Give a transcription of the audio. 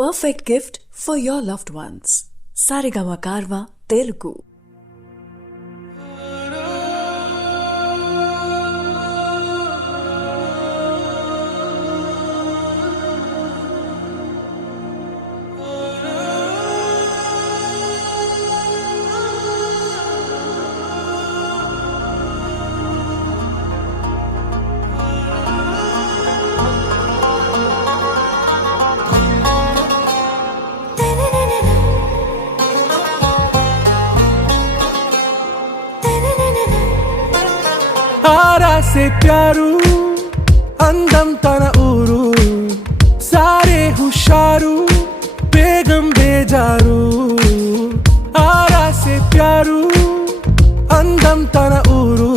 perfect gift for your loved ones. Saregama Karva Telugu. आरा से प्यारू अंदम तन ऊरू सारे हुशारू बेगम बेजारू आरा से प्यारू अंदम तन ऊरू